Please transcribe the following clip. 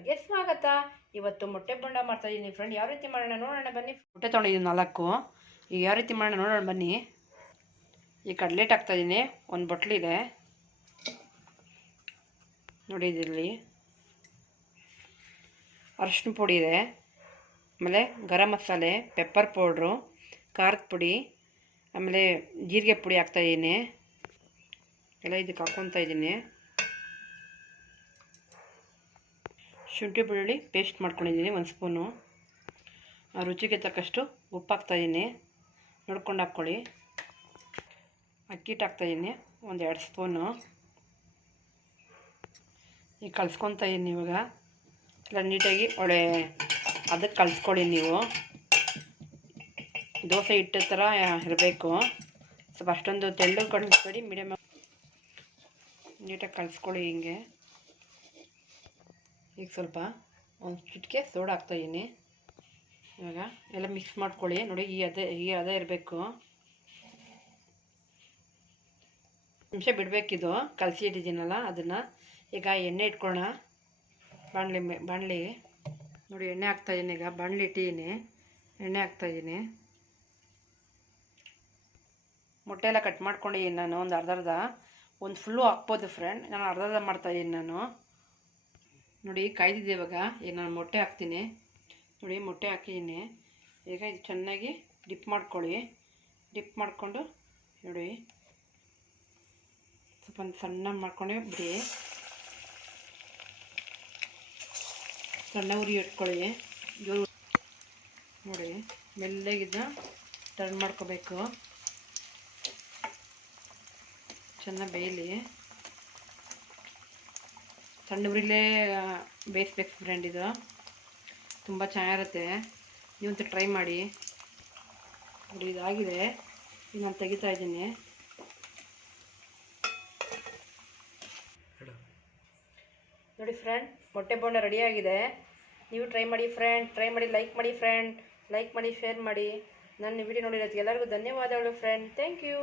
ಹಾಗೆ ಸ್ವಾಗತ. ಇವತ್ತು ಮೊಟ್ಟೆ ಬೊಂಡ ಮಾಡ್ತಾ ಇದ್ದೀನಿ ಫ್ರೆಂಡ್ ಯಾವ ರೀತಿ ಮಾಡೋಣ ನೋಡೋಣ ಬನ್ನಿ. ಮೊಟ್ಟೆ ತೊಗೊಂಡಿದ್ದೀನಿ ನಾಲ್ಕು. ಈಗ ಯಾವ ರೀತಿ ಮಾಡೋಣ ನೋಡೋಣ ಬನ್ನಿ. ಈಗ ಕಡ್ಲೆಟ್ ಹಾಕ್ತಾ ಇದ್ದೀನಿ ಒಂದು ಬಟ್ಲಿದೆ ನೋಡಿ ಇದರಲ್ಲಿ. ಅರಶಿನ ಪುಡಿ ಇದೆ. ಆಮೇಲೆ ಗರಂ ಮಸಾಲೆ ಪೆಪ್ಪರ್ ಪೌಡ್ರು ಖಾರದ ಪುಡಿ, ಆಮೇಲೆ ಜೀರಿಗೆ ಪುಡಿ ಹಾಕ್ತಾಯಿದ್ದೀನಿ ಎಲ್ಲ ಇದಕ್ಕೆ ಹಾಕ್ಕೊತಾ ಇದ್ದೀನಿ ಶುಂಠಿ ಬೆಳ್ಳುಳ್ಳಿ ಪೇಸ್ಟ್ ಮಾಡ್ಕೊಂಡಿದ್ದೀನಿ, ಒಂದು ಸ್ಪೂನು ರುಚಿಗೆ ತಕ್ಕಷ್ಟು ಉಪ್ಪು ಹಾಕ್ತಾಯಿದ್ದೀನಿ ನೋಡ್ಕೊಂಡು ಹಾಕ್ಕೊಳ್ಳಿ. ಅಕ್ಕಿ ಹಿಟ್ಟು ಹಾಕ್ತಾಯಿದ್ದೀನಿ ಒಂದು ಎರಡು ಸ್ಪೂನು ಈಗ ಕಲ್ಸ್ಕೊತಾ ಇದ್ದೀನಿ ಇವಾಗ. ಎಲ್ಲ ನೀಟಾಗಿ ಒಳ್ಳೆ ಅದಕ್ಕೆ ಕಲಿಸ್ಕೊಳ್ಳಿ ನೀವು. ದೋಸೆ ಹಿಟ್ಟು ಥರ ಇರಬೇಕು. ಸ್ವಲ್ಪ ಅಷ್ಟೊಂದು ತೆಳ್ಳು ಕಳಿಸ್ಬೇಡಿ ಮೀಡಿಯಮ್ ನೀಟಾಗಿ ಕಲಿಸ್ಕೊಳ್ಳಿ ಹಿಂಗೆ. ಈಗ ಸ್ವಲ್ಪ ಒಂದು ಚಿಟಿಕೆ ಸೋಡಾ ಹಾಕ್ತಾಯಿದ್ದೀನಿ ಇವಾಗ ಎಲ್ಲ ಮಿಕ್ಸ್ ಮಾಡ್ಕೊಳ್ಳಿ. ನೋಡಿ, ಈ ಅದೇ ಈ ಅದೇ ಇರಬೇಕು. ನಿಮಿಷ ಬಿಡಬೇಕಿದು. ಕಲಸಿ ಇಟ್ಟಿದ್ದೀನಲ್ಲ, ಅದನ್ನು. ಈಗ ಎಣ್ಣೆ ಇಟ್ಕೊಳ್ಳೋಣ. ಬಾಣಲಿ ಬಾಣಲಿ. ನೋಡಿ, ಎಣ್ಣೆ ಹಾಕ್ತಾಯಿದ್ದೀನಿ ಈಗ. ಬಾಣಲಿ ಇಟ್ಟಿದ್ದೀನಿ. ಎಣ್ಣೆ ಹಾಕ್ತಾಯಿದ್ದೀನಿ ಮೊಟ್ಟೆ ಎಲ್ಲ ಕಟ್ ಮಾಡ್ಕೊಂಡಿದ್ದೀನಿ ನಾನು, ಒಂದು ಅರ್ಧ ಅರ್ಧ. ಒಂದು ಫುಲ್ಲು ಹಾಕ್ಬೋದು ಫ್ರೆಂಡ್ ನಾನು ಅರ್ಧ ಅರ್ಧ ಮಾಡ್ತಾಯಿದ್ದೀನಿ ನಾನು. ನೋಡಿ ಕಾಯ್ದಿದೆ ಇವಾಗ. ಈಗ ನಾನು ಮೊಟ್ಟೆ ಹಾಕ್ತೀನಿ. ನೋಡಿ ಮೊಟ್ಟೆ ಹಾಕಿದ್ದೀನಿ. ಈಗ ಇದು ಚೆನ್ನಾಗಿ ಡಿಪ್ ಮಾಡ್ಕೊಳ್ಳಿ. ಡಿಪ್ ಮಾಡಿಕೊಂಡು ನೋಡಿ. ಸ್ವಲ್ಪ ಸಣ್ಣ ಮಾಡ್ಕೊಂಡೆ ಬಿಡಿ. ಸಣ್ಣ ಉರಿ ಇಟ್ಕೊಳ್ಳಿ. ಜೋರು ನೋಡಿ, ಮೆಲ್ಲಗಿದ್ದ ಟರ್ನ್ ಮಾಡ್ಕೋಬೇಕು. ಚೆನ್ನಾಗಿ ಬೇಯಲಿ. ಸಣ್ಣ ಉರಿಲೇ ಬೇಯಿಸ್ಬೇಕು ಫ್ರೆಂಡ್ ಇದು. ತುಂಬ ಚೆನ್ನಾಗಿರುತ್ತೆ. ನೀವಂತೂ ಟ್ರೈ ಮಾಡಿ. ನೋಡಿ ಇದಾಗಿದೆ. ನಾನು ತೆಗಿತಾ ಇದ್ದೀನಿ. ನೋಡಿ ಫ್ರೆಂಡ್ ಮೊಟ್ಟೆ ಬೋಂಡ ರೆಡಿಯಾಗಿದೆ ನೀವು ಟ್ರೈ ಮಾಡಿ ಫ್ರೆಂಡ್ ಟ್ರೈ ಮಾಡಿ ಲೈಕ್ ಮಾಡಿ ಫ್ರೆಂಡ್ ಲೈಕ್ ಮಾಡಿ ಶೇರ್ ಮಾಡಿ. ನನ್ನ ವಿಡಿಯೋ ನೋಡಿರೋದಕ್ಕೆ ಎಲ್ಲರಿಗೂ ಧನ್ಯವಾದಗಳು ಫ್ರೆಂಡ್. Thank you.